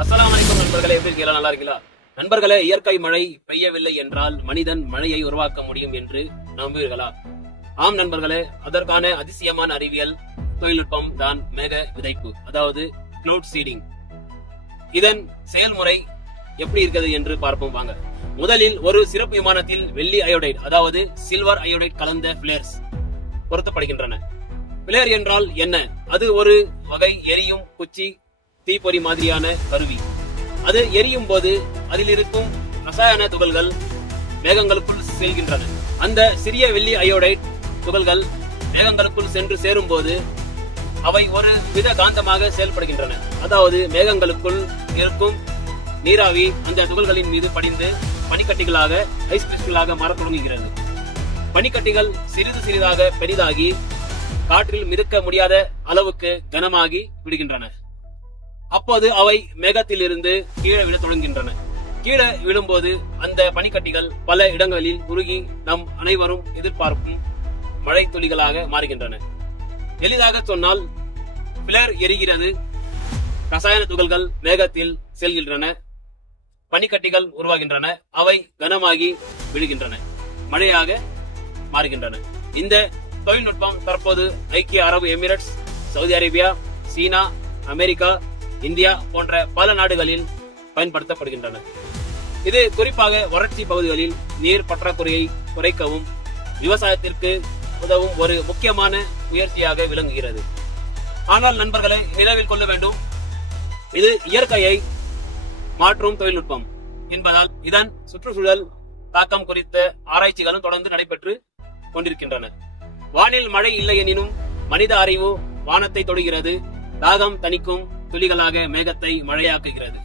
அஸ்ஸலாமு அலைக்கும் நண்பர்களே, எப்படி இருக்கீங்களா? நல்லா இருக்கீங்களா நண்பர்களே? இயற்கை மழை பெய்யவில்லை என்றால் மனிதன் மழையை உருவாக்க முடியும் என்று நம்புவீர்களா? ஆம் நண்பர்களே, அதற்கான அதிசயமான அறிவியல் தொழில்நுட்பம் தான் மேக விதைப்பு, அதாவது கிளவுட் சீடிங். இதன் செயல்முறை எப்படி இருக்கிறது என்று பார்ப்போம் வாங்க. முதலில் ஒரு சிறப்பு விமானத்தில் வெள்ளி அயோடைடு, அதாவது சில்வர் அயோடைடு கலந்த பிளேர்ஸ் பொருத்தப்படுகின்றன. பிளேர் என்றால் என்ன? அது ஒரு வகை எரியும் குச்சி தீப்பொறி மாதிரியான கருவி. அது எரியும் போது அதில் இருக்கும் ரசாயன துகள்கள் மேகங்களுக்குள் செல்கின்றன. அந்த சிறிய வெள்ளி அயோடைடு துகள்கள் மேகங்களுக்குள் சென்று சேரும் போது அவை ஒரு வித காந்தமாக செயல்படுகின்றன. அதாவது மேகங்களுக்குள் இருக்கும் நீராவி அந்த துகள்களின் மீது படிந்து பனிக்கட்டிகளாக, ஐஸ் கிறிஸ்டலாக மாற தொடங்குகிறது. பனிக்கட்டிகள் சிறிது சிறிதாக பெரிதாகி காற்றில் மிதக்க முடியாத அளவுக்கு கனமாகி விடுகின்றன. அப்போது அவை மேகத்தில் இருந்து கீழே விழ தொடங்குகின்றன. கீழே விழும்போது அந்த பனிக்கட்டிகள் பல இடங்களில் உருகி நம் அனைவரும் எதிர்பார்க்கும் மழை துளிகளாக மாறுகின்றன. எளிதாக சொன்னால், பிளேர் எரிகிறது, ரசாயன துகள்கள் மேகத்தில் செல்கின்றன, பனிக்கட்டிகள் உருவாகின்றன, அவை கனமாகி விழுகின்றன, மழையாக மாறுகின்றன. இந்த தொழில்நுட்பம் தற்போது ஐக்கிய அரபு எமிரேட்ஸ், சவுதி அரேபியா, சீனா, அமெரிக்கா, இந்தியா போன்ற பல நாடுகளில் பயன்படுத்தப்படுகின்றன. இது குறிப்பாக வறட்சி பகுதிகளில் நீர் பற்றாக்குறையை குறைக்கவும் விவசாயத்திற்கு உதவும் ஒரு முக்கியமான முயற்சியாக விளங்குகிறது. ஆனால் நண்பர்களை நினைவில் கொள்ள வேண்டும், இது இயற்கையை மாற்றும் தொழில்நுட்பம் என்பதால் இதன் சுற்றுச்சூழல் தாக்கம் குறித்த ஆராய்ச்சிகளும் தொடர்ந்து நடைபெற்று கொண்டிருக்கின்றன. வானில் மழை இல்லை எனினும் மனித அறிவு வானத்தை தொடுகிறது, தாகம் தணிக்கும் துளிகளாக மேகத்தை மழையாக்குகிறது.